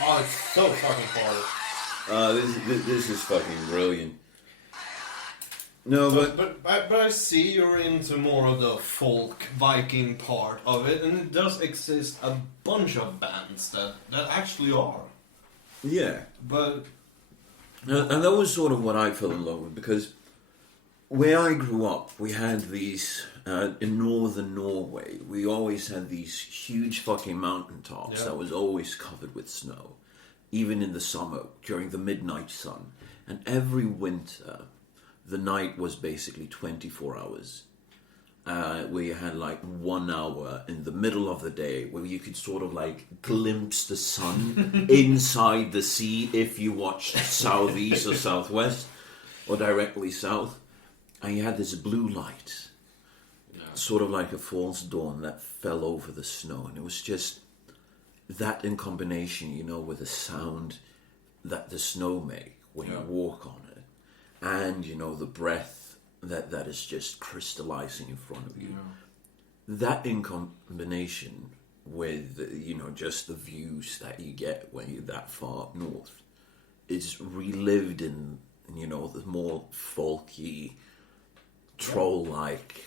Oh, it's so fucking hard. This is fucking brilliant. No, But I see you're into more of the folk Viking part of it, and it does exist a bunch of bands that actually are. yeah. But And that was sort of what I fell in love with, because where I grew up, we had these, in northern Norway, we always had these huge fucking mountaintops that was always covered with snow, even in the summer, during the midnight sun. And every winter, the night was basically 24 hours. Where you had like 1 hour in the middle of the day where you could sort of like glimpse the sun inside the sea if you watched southeast or southwest or directly south. And you had this blue light, sort of like a false dawn that fell over the snow. And it was just that in combination, you know, with the sound that the snow make when you walk on it. And, you know, the breath that is just crystallizing in front of you. That in combination with, you know, just the views that you get when you're that far up north, it's relived in, you know, the more folky, troll-like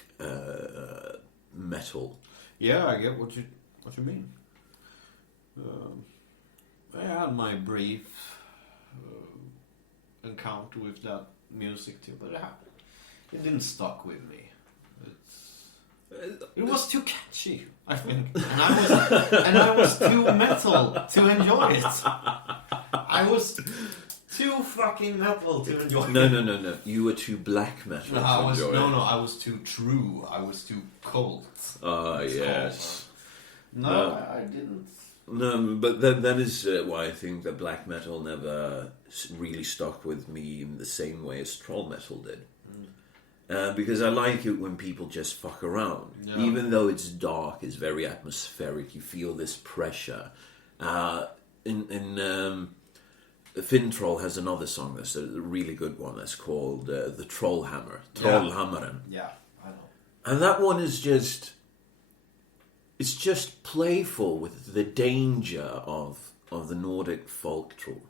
metal. yeah, I get what you mean. I had my brief encounter with that music too, but it didn't stuck with me. It was too catchy, I think, and I was too metal to enjoy it. I was too fucking metal to enjoy it. No. You were too black metal to enjoy it. I was too true. I was too cold. Yes. No, I didn't. No, but that is why I think that black metal never really stuck with me in the same way as troll metal did. Because I like it when people just fuck around. Yeah. Even though it's dark, it's very atmospheric. You feel this pressure. Fintroll has another song that's a really good one. That's called The Trollhammer. Trollhammaren. Yeah, I know. And that one is just... It's just playful with the danger of the Nordic folk troll.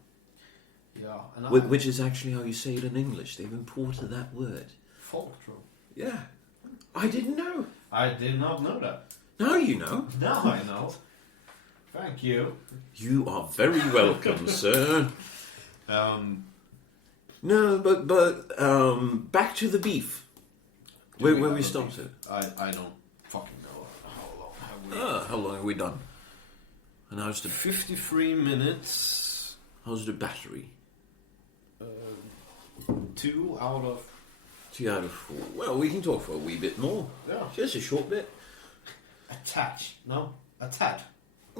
Yeah. And Which is actually how you say it in English. They've imported that word. Folk troll? Yeah. I didn't know. I did not know that. Now you know. Now I know. Thank you. You are very welcome, sir. No, but back to the beef. Where we started. I don't fucking know how long have we... How long have we done? And how's the 53 minutes. How's the battery? 2 out of 2 out of 4. Well, we can talk for a wee bit more. Yeah. Just a short bit. a tad.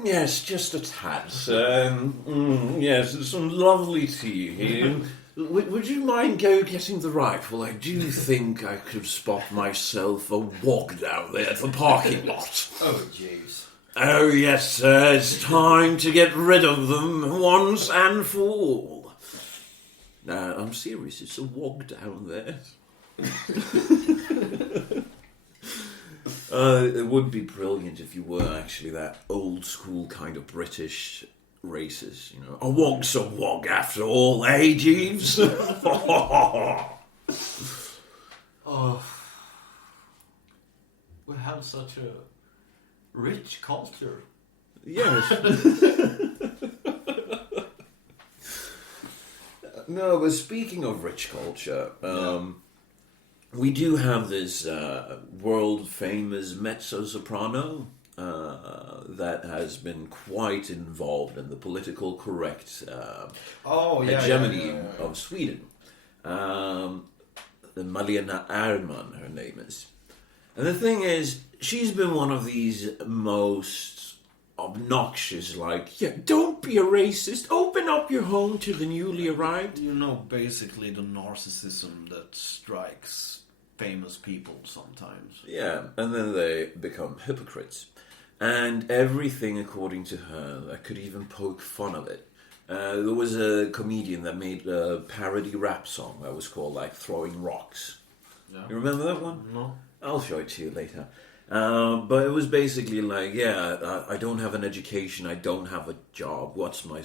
Yes, just a tad. Yes, some lovely tea here. Would you mind getting the rifle? I do think I could spot myself a walk down there at the parking lot. Oh, jeez. Oh, yes, sir. It's time to get rid of them once and for all. No, I'm serious. It's a walk down there. It would be brilliant if you were actually that old school kind of British racist, you know. A wog's a wog after all, eh, Jeeves? Oh, we have such a rich culture. Yes. No, but speaking of rich culture, we do have this world famous mezzo soprano that has been quite involved in the political correct hegemony of Sweden. Malena Erdman, her name is. And the thing is, she's been one of these most obnoxious, like, yeah, don't be a racist, open up your home to the newly arrived. You know, basically the narcissism that strikes famous people sometimes. Yeah, and then they become hypocrites. And everything, according to her, that could even poke fun of it. There was a comedian that made a parody rap song that was called, like, Throwing Rocks. Yeah. You remember that one? No. I'll show it to you later. But it was basically like, yeah, I don't have an education, I don't have a job. What's my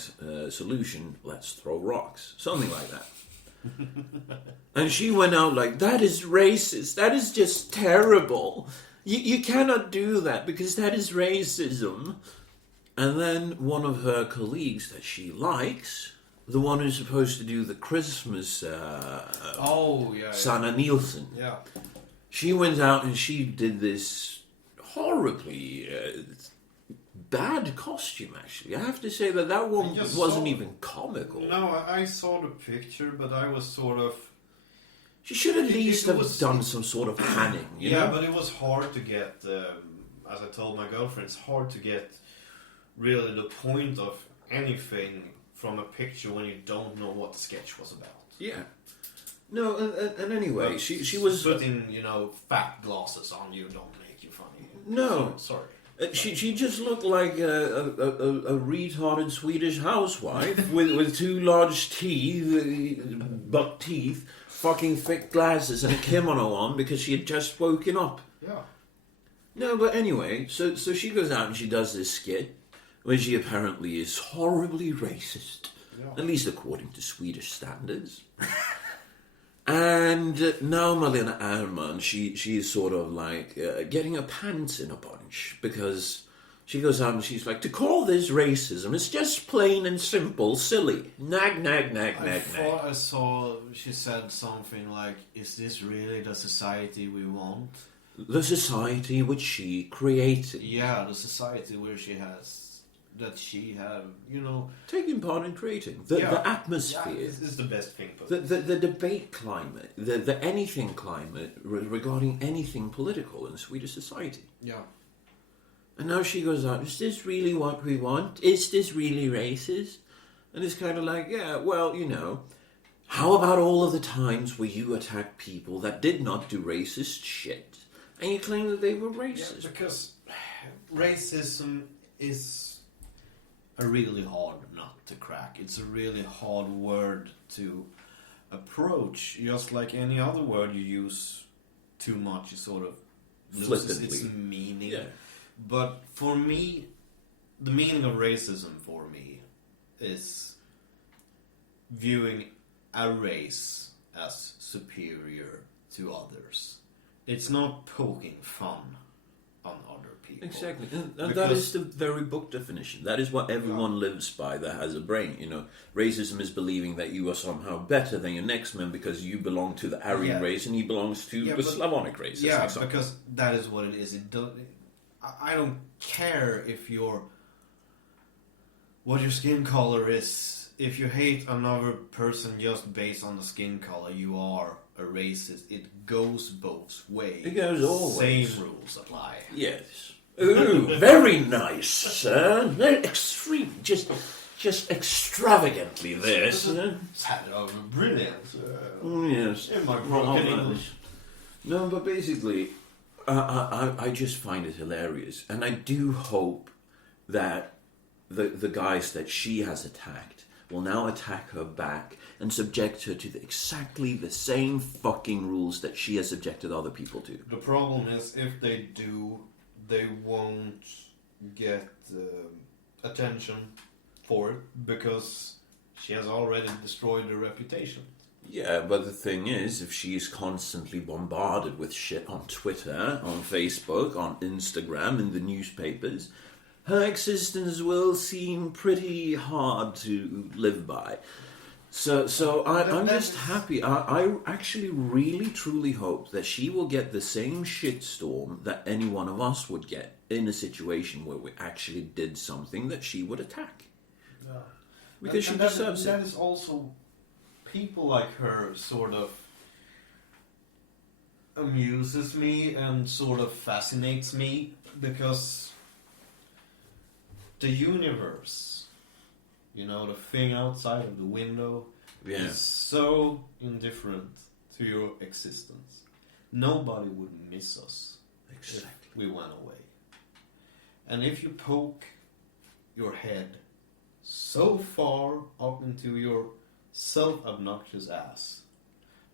solution? Let's throw rocks. Something like that. And she went out like, that is racist. That is just terrible. You cannot do that because that is racism. And then one of her colleagues that she likes, the one who's supposed to do the Christmas, Sanna Nielsen. Yeah. She went out and she did this horribly bad costume, actually. I have to say that one wasn't even comical. No, I saw the picture, but I was sort of... She should at least have done some sort of panning, you know? but it was hard to get, as I told my girlfriend, it's hard to get really the point of anything from a picture when you don't know what the sketch was about. Yeah. No, and anyway, but she was... putting, fat glasses on you don't make you funny. No. Sorry. She just looked like a retarded Swedish housewife with two large teeth, buck teeth, fucking thick glasses and a kimono on because she had just woken up. Yeah. No, but anyway, so she goes out and she does this skit where she apparently is horribly racist, at least according to Swedish standards. And now Malena Erdman, she is sort of like getting her pants in a bunch because she goes out and she's like, to call this racism, it's just plain and simple, silly. Nag, nag, nag, nag, nag. I saw she said something like, is this really the society we want? The society which she created. Yeah, the society where she had, taking part in creating. The atmosphere. Yeah, this is the best thing. The debate climate, the anything climate regarding anything political in Swedish society. Yeah. And now she goes out, is this really what we want? Is this really racist? And it's kind of like, yeah, well, how about all of the times where you attacked people that did not do racist shit? And you claim that they were racist. Yeah, because racism is a really hard nut to crack. It's a really hard word to approach. Just like any other word you use too much, it sort of loses its meaning. Yeah. But for me, the meaning of racism for me is viewing a race as superior to others. It's not poking fun on other people. Exactly. And that is the very book definition. That is what everyone lives by that has a brain. Racism is believing that you are somehow better than your next man because you belong to the Aryan race and he belongs to the Slavonic race. Yeah, because that is what it is. I don't care what your skin color is. If you hate another person just based on the skin color, you are a racist. It goes both ways. It goes always. Same rules apply. Yes. Ooh, very nice, sir. Extreme, just extravagantly there, sir. Brilliant. Yes. In my broken English. No, but basically, I just find it hilarious, and I do hope that the guys that she has attacked will now attack her back and subject her to exactly the same fucking rules that she has subjected other people to. The problem is, if they do, they won't get attention for it because she has already destroyed her reputation. Yeah, but the thing is, if she is constantly bombarded with shit on Twitter, on Facebook, on Instagram, in the newspapers, her existence will seem pretty hard to live by. So I'm just happy. I actually really, truly hope that she will get the same shitstorm that any one of us would get in a situation where we actually did something that she would attack. Yeah. Because she deserves it. That is also... People like her sort of amuses me and sort of fascinates me because the universe, the thing outside of the window, is so indifferent to your existence. Nobody would miss us if we went away. And if you poke your head so far up into your self-obnoxious ass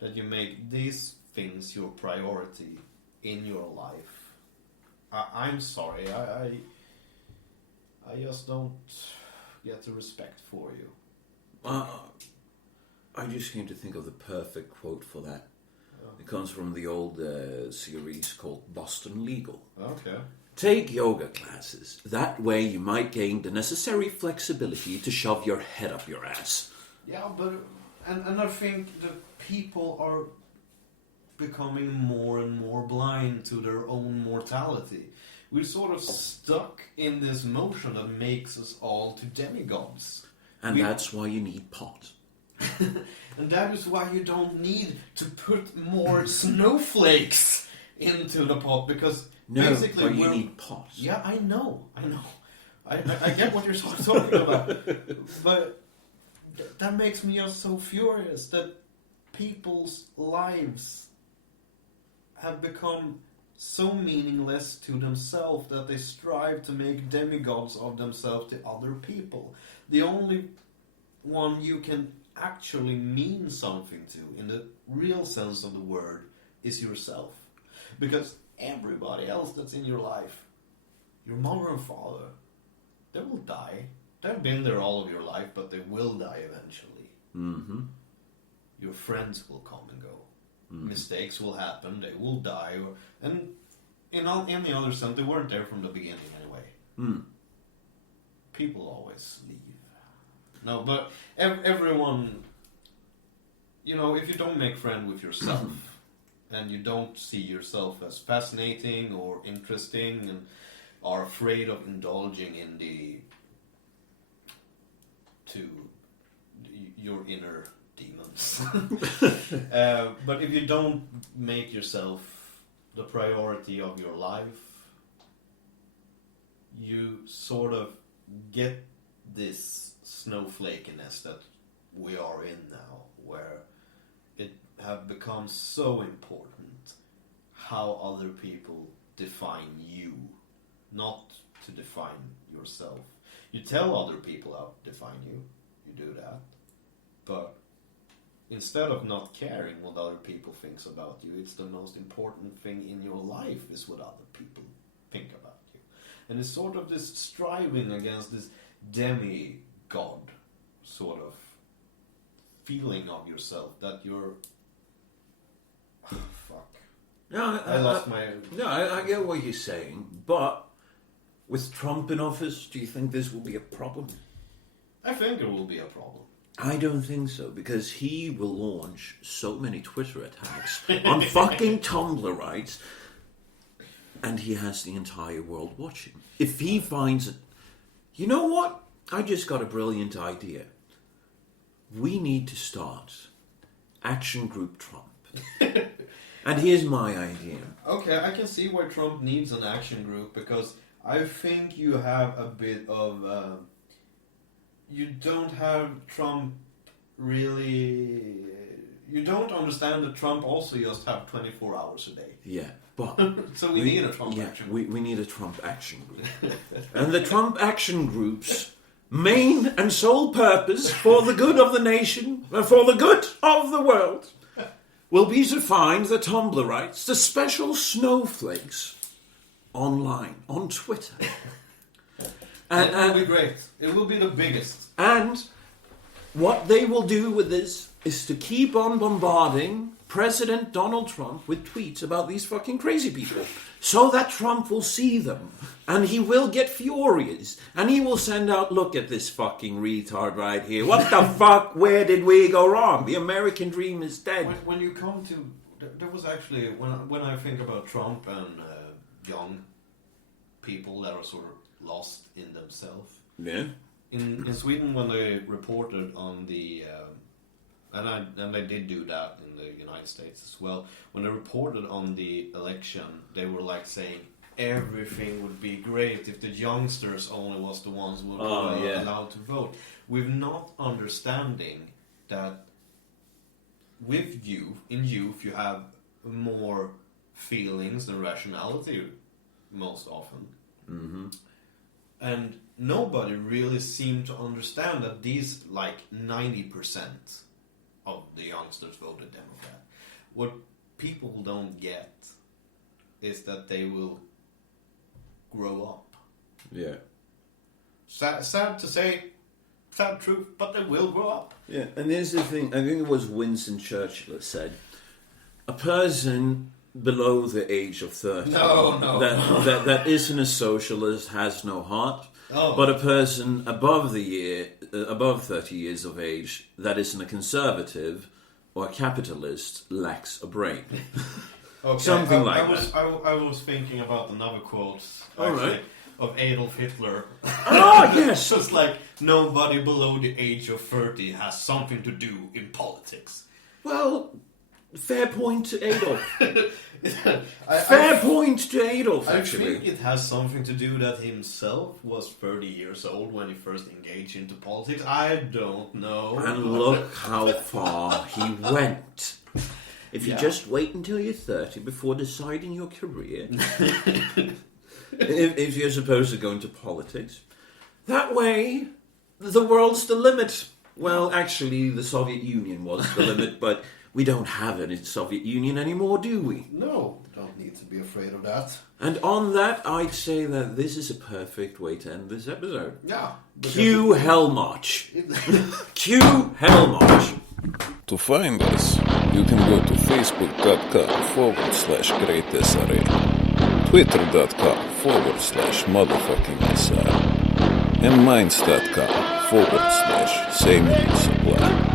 that you make these things your priority in your life, I'm sorry, I just don't get the respect for you. I just came to think of the perfect quote for that. It comes from the old series called Boston Legal. Okay. Take yoga classes. That way you might gain the necessary flexibility to shove your head up your ass. Yeah, but and I think the people are becoming more and more blind to their own mortality. We're sort of stuck in this motion that makes us all to demigods. And that's why you need pot. And that is why you don't need to put more snowflakes into the pot, because basically but you need pot. Yeah, I know. I get what you're talking about, but that makes me just so furious that people's lives have become so meaningless to themselves that they strive to make demigods of themselves to other people. The only one you can actually mean something to, in the real sense of the word, is yourself. Because everybody else that's in your life, your mother and father, they will die. They've been there all of your life, but they will die eventually. Mm-hmm. Your friends will come and go. Mm-hmm. Mistakes will happen. They will die. And in any other sense, they weren't there from the beginning anyway. Mm. People always leave. No, but everyone... if you don't make friends with yourself, and you don't see yourself as fascinating or interesting, and are afraid of indulging in your inner demons. But if you don't make yourself the priority of your life, you sort of get this snowflakiness that we are in now, where it have become so important how other people define you, not to define yourself. You tell other people how to define you, you do that, but instead of not caring what other people thinks about you, it's the most important thing in your life is what other people think about you. And it's sort of this striving against this demigod sort of feeling of yourself that you're... fuck. No, I lost my... No, I get what you're saying, but with Trump in office, do you think this will be a problem? I think it will be a problem. I don't think so, because he will launch so many Twitter attacks on fucking Tumblr rights, and he has the entire world watching. If he finds it... You know what? I just got a brilliant idea. We need to start Action Group Trump. And here's my idea. Okay, I can see why Trump needs an action group, because I think you have a bit of... you don't have Trump really... You don't understand that Trump also just have 24 hours a day. Yeah, but... So we need a Trump action group. We need a Trump action group. And the Trump action groups main and sole purpose for the good of the nation and for the good of the world will be to find the Tumblrites, the special snowflakes, online, on Twitter. And it will be great. It will be the biggest. And what they will do with this is to keep on bombarding President Donald Trump with tweets about these fucking crazy people, so that Trump will see them, and he will get furious, and he will send out, look at this fucking retard right here. What the fuck? Where did we go wrong? The American dream is dead. When you come to... There was actually... When I think about Trump and young people that are sort of lost in themselves. Yeah. In Sweden, when they reported on the... and they did do that in the United States as well. When they reported on the election, they were like saying everything would be great if the youngsters only was the ones who were allowed to vote. With not understanding that with youth, in youth, you have more feelings than rationality most often. Mm-hmm. And nobody really seemed to understand that these, like 90% of the youngsters voted Democrat. What people don't get is that they will grow up. Yeah. Sad to say, sad truth, but they will grow up. Yeah, and here's the thing. I think it was Winston Churchill that said, a person below the age of 30 that isn't a socialist has no heart. Oh. But a person above 30 years of age that isn't a conservative or a capitalist lacks a brain. Okay. Something like that. I was thinking about another quote of Adolf Hitler. Oh, yes! Just like, nobody below the age of 30 has something to do in politics. Well, fair point to Adolf. Fair point to Adolf, actually. I think it has something to do that himself was 30 years old when he first engaged into politics. I don't know. And look how far he went. If you just wait until you're 30 before deciding your career, if you're supposed to go into politics, that way the world's the limit. Well, actually, the Soviet Union was the limit, but we don't have any Soviet Union anymore, do we? No, don't need to be afraid of that. And on that, I'd say that this is a perfect way to end this episode. Yeah. Cue Hell March. Cue Hell March. To find us, you can go to facebook.com/greatsra, twitter.com/motherfucking SR, and minds.com/same supply.